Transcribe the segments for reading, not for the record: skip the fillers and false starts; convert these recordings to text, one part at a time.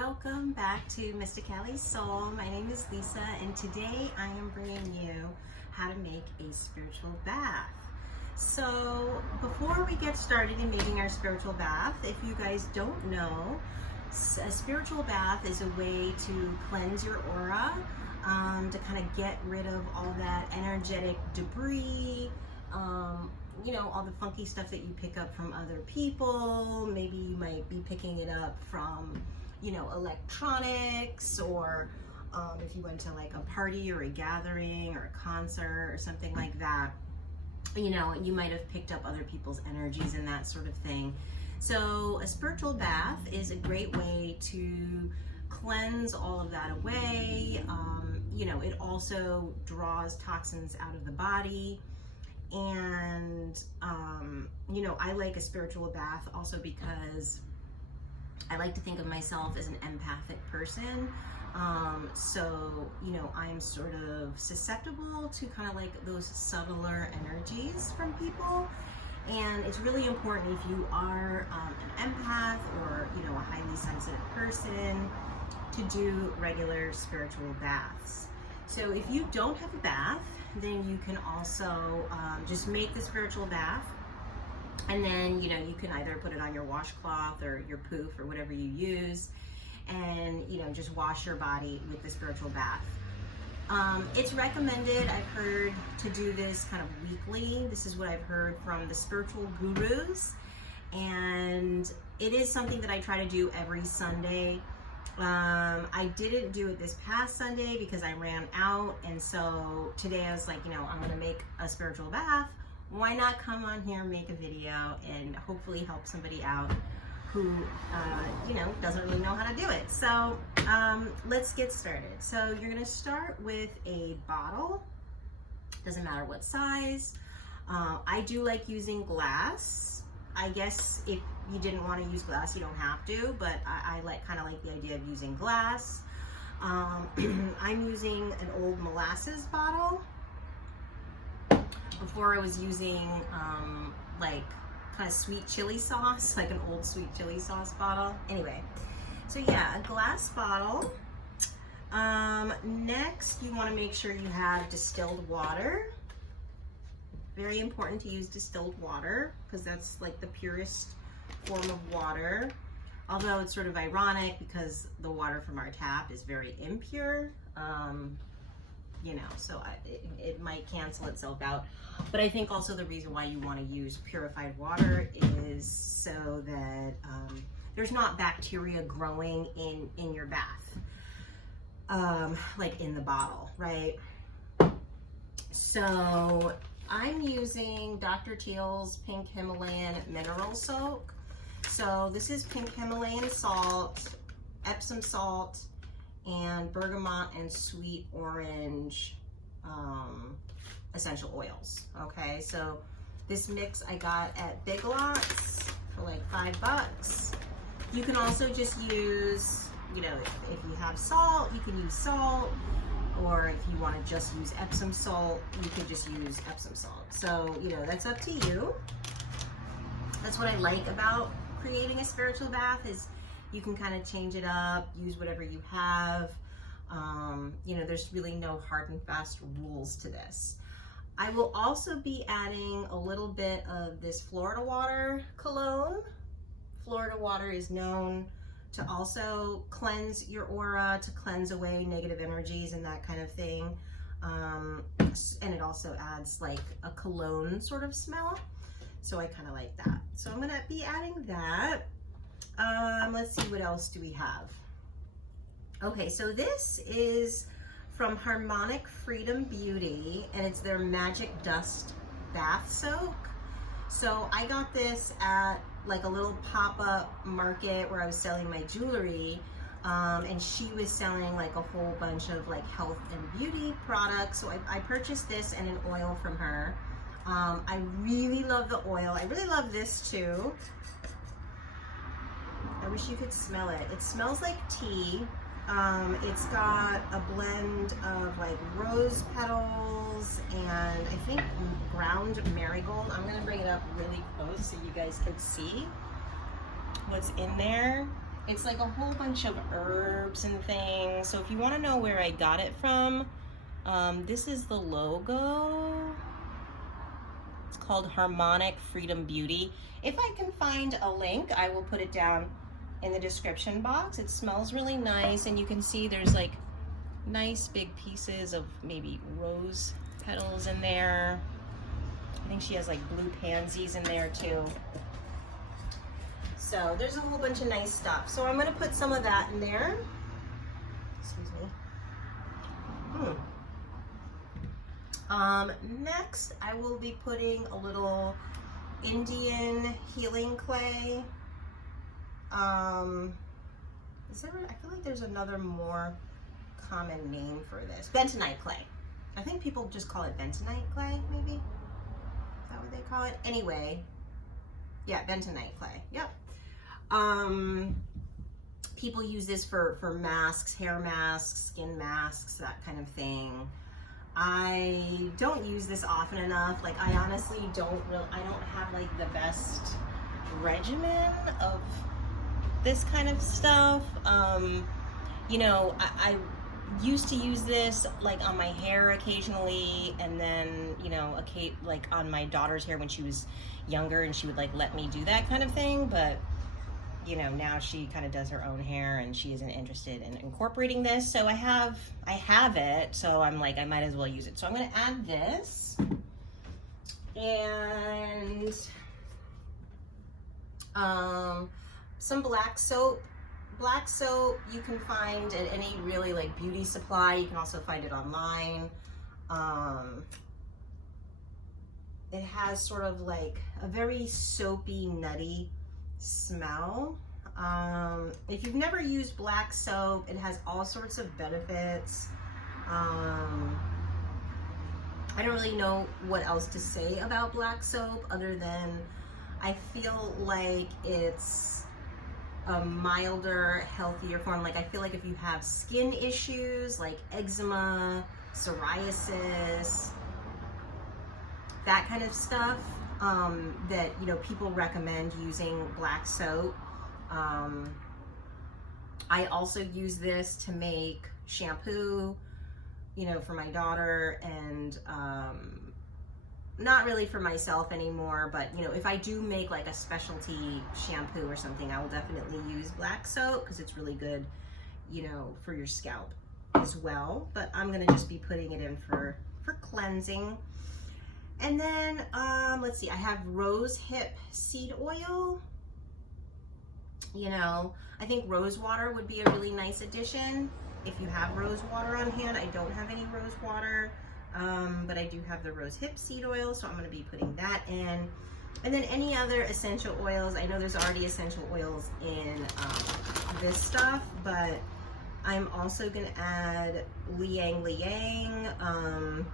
Welcome back to Mysticali's Soul. My name is Lisa, and today I am bringing you how to make a spiritual bath. So before we get started in making our spiritual bath, if you guys don't know, a spiritual bath is a way to cleanse your aura, to kind of get rid of all that energetic debris, you know, all the funky stuff that you pick up from other people. Maybe you might be picking it up from, you know, electronics, or if you went to like a party or a gathering or a concert or something like that, you know, you might have picked up other people's energies and that sort of thing. So a spiritual bath is a great way to cleanse all of that away. You know, it also draws toxins out of the body. And, you know, I like a spiritual bath also because I like to think of myself as an empathic person. So, you know, I'm sort of susceptible to kind of like those subtler energies from people. And it's really important if you are an empath or, you know, a highly sensitive person to do regular spiritual baths. So if you don't have a bath, then you can also just make the spiritual bath, and then, you know, you can either put it on your washcloth or your poof or whatever you use, and, you know, just wash your body with the spiritual bath. It's recommended, I've heard, to do this kind of weekly. This is what I've heard from the spiritual gurus, and it is something that I try to do every Sunday. I didn't do it this past Sunday because I ran out, and so today I was like, you know, I'm gonna make a spiritual bath. Why not come on here, make a video, and hopefully help somebody out who, you know, doesn't really know how to do it. So let's get started. So you're gonna start with a bottle. Doesn't matter what size. I do like using glass. I guess if you didn't want to use glass, you don't have to, but I kind of like the idea of using glass. I'm using an old molasses bottle. Before I was using like kind of sweet chili sauce, like an old sweet chili sauce bottle. Anyway, so yeah, a glass bottle. Next, you want to make sure you have distilled water. Very important to use distilled water because that's like the purest form of water. Although it's sort of ironic because the water from our tap is very impure. You know, so it might cancel itself out. But I think also the reason why you want to use purified water is so that there's not bacteria growing in your bath, like in the bottle, right? So I'm using Dr. Teals Pink Himalayan Mineral Soak. So this is pink Himalayan salt, Epsom salt, and bergamot and sweet orange essential oils. Okay, so this mix I got at Big Lots for like $5. You can also just use, you know, if you have salt, you can use salt, or if you want to just use Epsom salt, you could just use Epsom salt. So, you know, that's up to you. That's what I like about creating a spiritual bath, is you can kind of change it up, use whatever you have. You know, there's really no hard and fast rules to this. I will also be adding a little bit of this Florida Water Cologne. Florida Water is known to also cleanse your aura, to cleanse away negative energies and that kind of thing. And it also adds like a cologne sort of smell. So I kind of like that. So I'm gonna be adding that. Let's see, what else do we have? Okay, so this is from Harmonic Freedom Beauty, and it's their Magic Dust Bath Soak. So I got this at like a little pop-up market where I was selling my jewelry, and she was selling like a whole bunch of like health and beauty products. So I purchased this and an oil from her. I really love the oil. I really love this too. I wish you could smell it. It smells like tea. It's got a blend of like rose petals and I think ground marigold. I'm gonna bring it up really close so you guys can see what's in there. It's like a whole bunch of herbs and things. So if you want to know where I got it from, this is the logo. It's called Harmonic Freedom Beauty. If I can find a link, I will put it down in the description box. It smells really nice, and you can see there's like nice big pieces of maybe rose petals in there. I think she has like blue pansies in there too. So there's a whole bunch of nice stuff. So I'm gonna put some of that in there. Excuse me. Next, I will be putting a little Indian healing clay. I feel like there's another more common name for this. Bentonite clay. I think people just call it bentonite clay, maybe? Is that what they call it? Anyway, yeah, bentonite clay, yep. People use this for masks, hair masks, skin masks, that kind of thing. I don't use this often enough. Like, I honestly I don't have like the best regimen of this kind of stuff. You know, I used to use this like on my hair occasionally, and then, you know, like on my daughter's hair when she was younger, and she would like let me do that kind of thing. But you know, now she kind of does her own hair and she isn't interested in incorporating this. So I have it, so I'm like, I might as well use it. So I'm gonna add this, and some black soap. Black soap you can find at any really like beauty supply. You can also find it online. It has sort of like a very soapy, nutty smell. If you've never used black soap, it has all sorts of benefits. I don't really know what else to say about black soap other than I feel like it's a milder, healthier form. Like, I feel like if you have skin issues like eczema, psoriasis, that kind of stuff, that, you know, people recommend using black soap. I also use this to make shampoo, you know, for my daughter, and not really for myself anymore, but, you know, if I do make like a specialty shampoo or something, I will definitely use black soap because it's really good, you know, for your scalp as well. But I'm gonna just be putting it in for cleansing. And then, let's see, I have Rosehip Seed Oil. You know, I think rose water would be a really nice addition if you have rose water on hand. I don't have any rose water, but I do have the Rosehip Seed Oil, so I'm gonna be putting that in. And then any other essential oils. I know there's already essential oils in this stuff, but I'm also gonna add YlangYlang.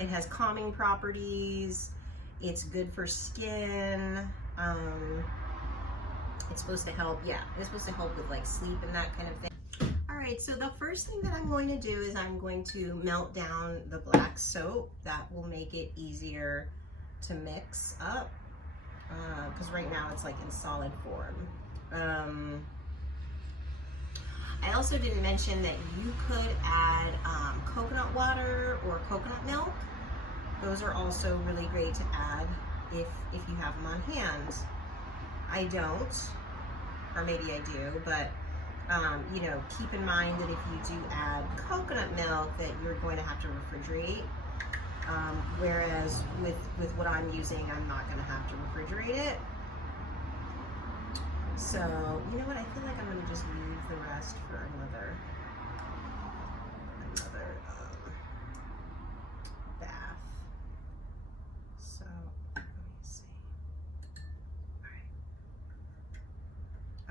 It has calming properties. It's good for skin. It's supposed to help, yeah, it's supposed to help with like sleep and that kind of thing. All right, so the first thing that I'm going to do is I'm going to melt down the black soap. That will make it easier to mix up, because right now it's like in solid form. I also didn't mention that you could add coconut water or coconut milk. Those are also really great to add if you have them on hand. I don't, or maybe I do, but you know, keep in mind that if you do add coconut milk, that you're going to have to refrigerate. Whereas with what I'm using, I'm not going to have to refrigerate it. So, you know what, I feel like I'm going to just leave the rest for another bath. So, let me see.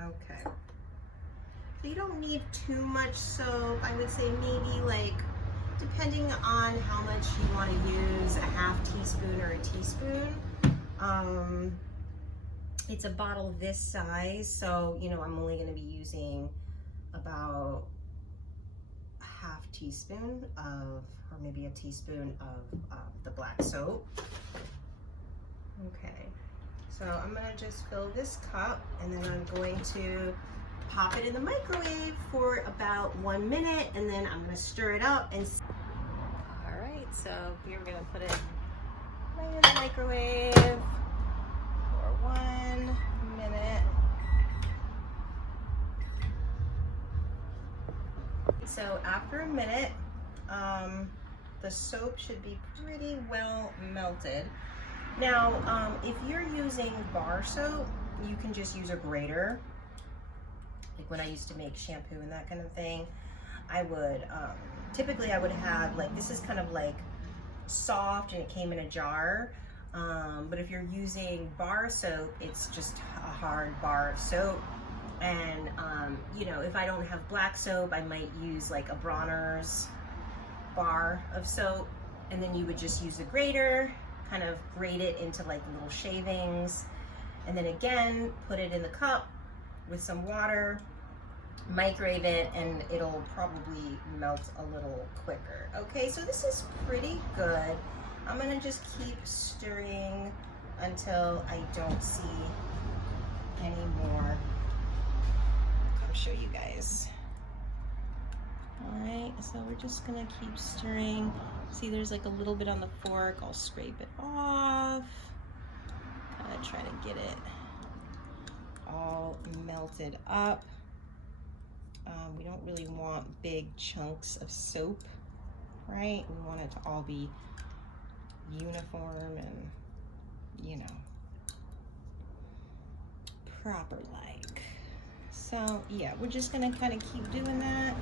All right. Okay. So you don't need too much soap. I would say maybe like, depending on how much you want to use, a half teaspoon or a teaspoon. It's a bottle this size, so, you know, I'm only going to be using about a half teaspoon of, or maybe a teaspoon of the black soap. Okay, so I'm going to just fill this cup, and then I'm going to pop it in the microwave for about 1 minute, and then I'm gonna stir it up and. All right, so we're gonna put it right in the microwave for 1 minute. So after a minute, the soap should be pretty well melted. Now, if you're using bar soap, you can just use a grater. Like when I used to make shampoo and that kind of thing, I would, typically I would have, like, this is kind of like soft and it came in a jar. But if you're using bar soap, it's just a hard bar of soap. And, you know, if I don't have black soap, I might use like a Bronner's bar of soap, and then you would just use a grater, kind of grate it into like little shavings, and then again put it in the cup with some water, microwave it, and it'll probably melt a little quicker. Okay, so this is pretty good. I'm gonna just keep stirring until I don't see any more. I'll show you guys. All right, so we're just gonna keep stirring. See, there's like a little bit on the fork. I'll scrape it off. Kind of try to get it all melted up. We don't really want big chunks of soap, right? We want it to all be uniform and, you know, proper like. So yeah, we're just gonna kind of keep doing that.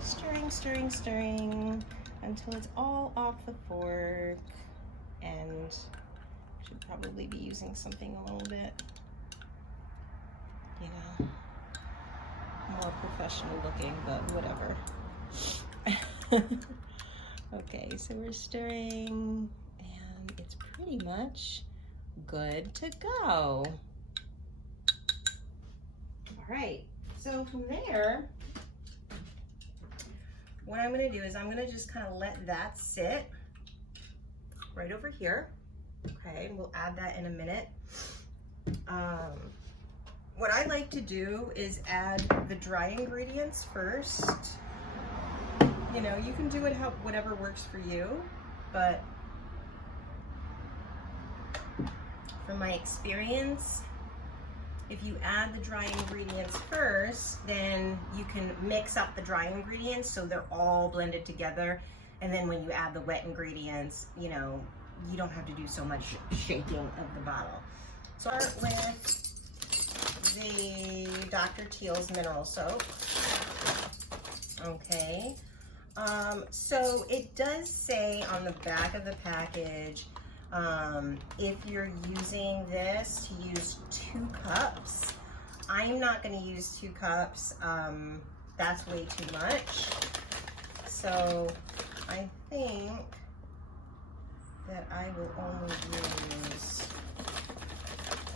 Stirring, stirring, stirring until it's all off the fork, and should probably be using something a little bit, you know, more professional looking, but whatever. Okay, so we're stirring and it's pretty much good to go. All right, so from there, what I'm gonna do is I'm gonna just kind of let that sit right over here. Okay, and we'll add that in a minute. What I like to do is add the dry ingredients first. You know, you can do it whatever works for you, but from my experience, if you add the dry ingredients first, then you can mix up the dry ingredients so they're all blended together. And then when you add the wet ingredients, you know, you don't have to do so much shaking of the bottle. Start with the Dr. Teals mineral soap. Okay. So it does say on the back of the package, if you're using this, to use 2 cups. I'm not going to use 2 cups. That's way too much. So I think that I will only use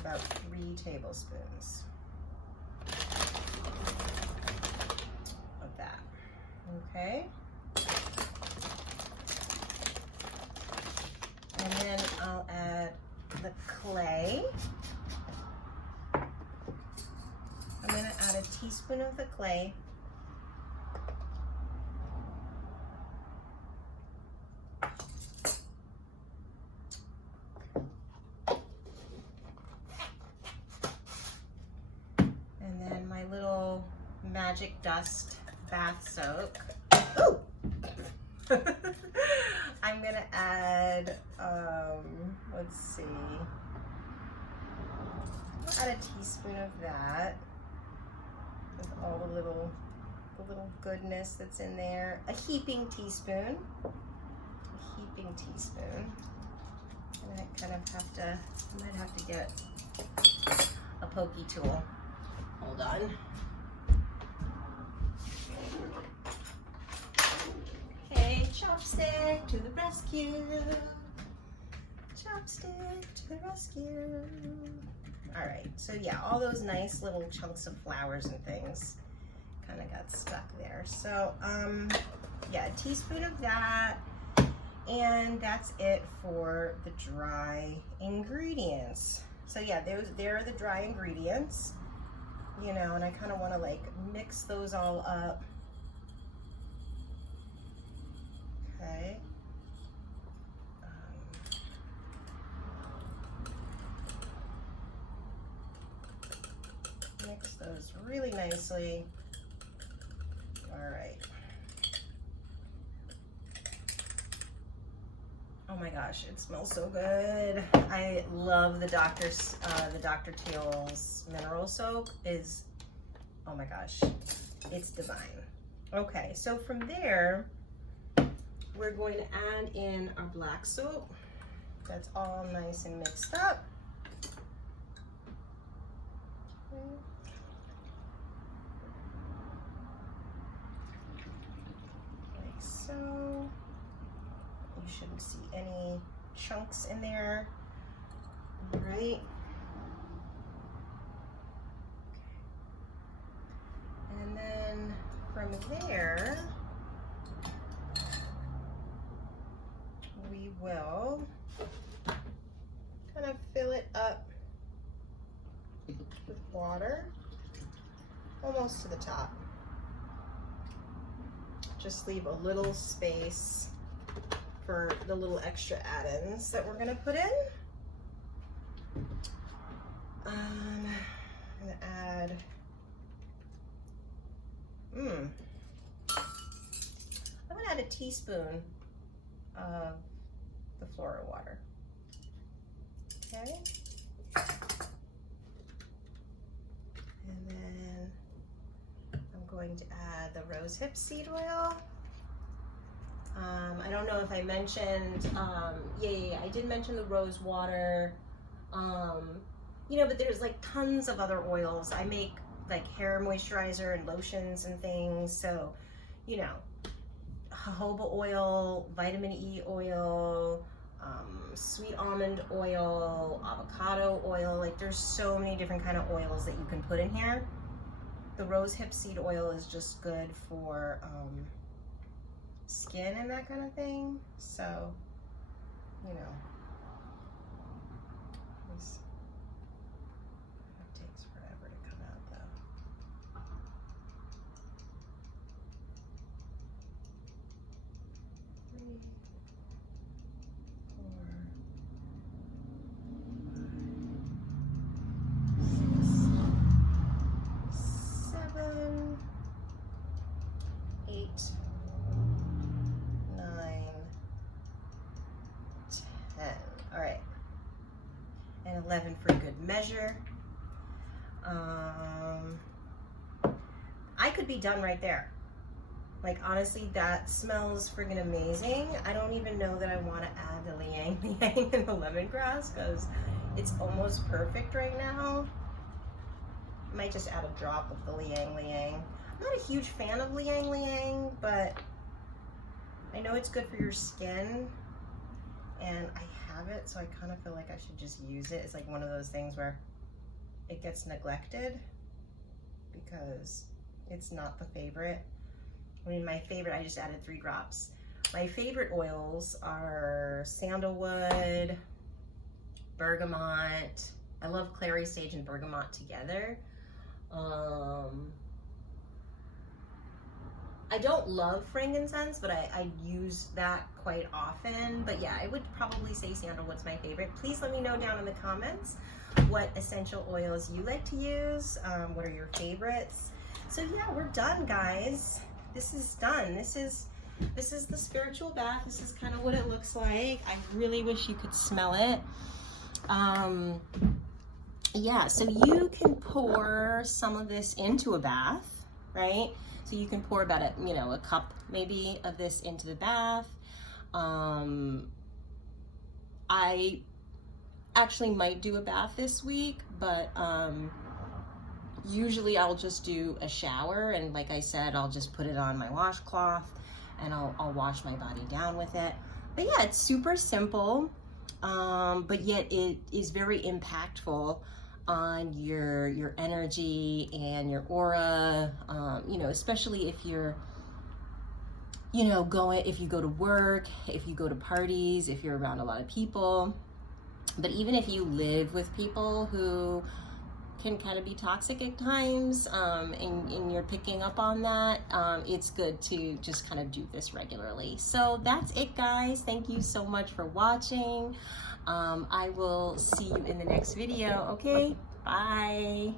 about 3 tablespoons of that. Okay. And then I'll add the clay. I'm going to add a teaspoon of the clay. And then my little magic dust bath soap. Ooh! I'm going to add, let's see, I'll add a teaspoon of that with all the little goodness that's in there. A heaping teaspoon. And I kind of have to, I might have to get a pokey tool. Hold on. Okay, chopstick to the rescue. Chopstick to the rescue. All right, so yeah, all those nice little chunks of flowers and things kind of got stuck there. So yeah, a teaspoon of that, and that's it for the dry ingredients. So yeah, there are the dry ingredients. you know, and I kind of want to like mix those all up. Okay. Mix those really nicely. All right. Oh my gosh, it smells so good. I love the Dr. Teals mineral soap. Oh my gosh, it's divine. Okay, so from there, we're going to add in our black soap. That's all nice and mixed up. Okay. Like so. You shouldn't see any chunks in there. All right. And then from there, we will kind of fill it up with water, almost to the top. Just leave a little space for the little extra add-ins that we're gonna put in. I'm gonna add, I'm gonna add a teaspoon of the Flora water. Okay. And then I'm going to add the Rosehip Seed Oil. I don't know if I mentioned, yeah, I did mention the rose water, you know, but there's like tons of other oils. I make like hair moisturizer and lotions and things. So, you know, jojoba oil, vitamin E oil, sweet almond oil, avocado oil. Like there's so many different kind of oils that you can put in here. The Rosehip Seed Oil is just good for, skin and that kind of thing. So, you know, this takes forever to come out though. 3, 4, 5, 6, 7, 8, 9, 10. All right, and 11 for good measure. I could be done right there. Like honestly, that smells friggin' amazing. I don't even know that I want to add the YlangYlang and the lemongrass because it's almost perfect right now. I might just add a drop of the YlangYlang. I'm not a huge fan of YlangYlang, but I know it's good for your skin, and I have it, so I kind of feel like I should just use it. It's like one of those things where it gets neglected because it's not the favorite. I mean, my favorite, I just added 3 drops. My favorite oils are sandalwood, bergamot. I love clary sage and bergamot together. I don't love frankincense, but I use that quite often. But yeah, I would probably say sandalwood's my favorite. Please let me know down in the comments what essential oils you like to use. What are your favorites? So yeah, we're done, guys. This is done. This is the spiritual bath. This is kind of what it looks like. I really wish you could smell it. Yeah, so you can pour some of this into a bath, right? So you can pour about a cup maybe of this into the bath. I actually might do a bath this week, but usually I'll just do a shower, and like I said, I'll just put it on my washcloth and I'll wash my body down with it. But yeah, it's super simple, but yet it is very impactful on your energy and your aura, especially if you're, if you go to work, if you go to parties, if you're around a lot of people. But even if you live with people who can kind of be toxic at times, and you're picking up on that, it's good to just kind of do this regularly. So that's it, guys. Thank you so much for watching. I will see you in the next video. Okay, bye.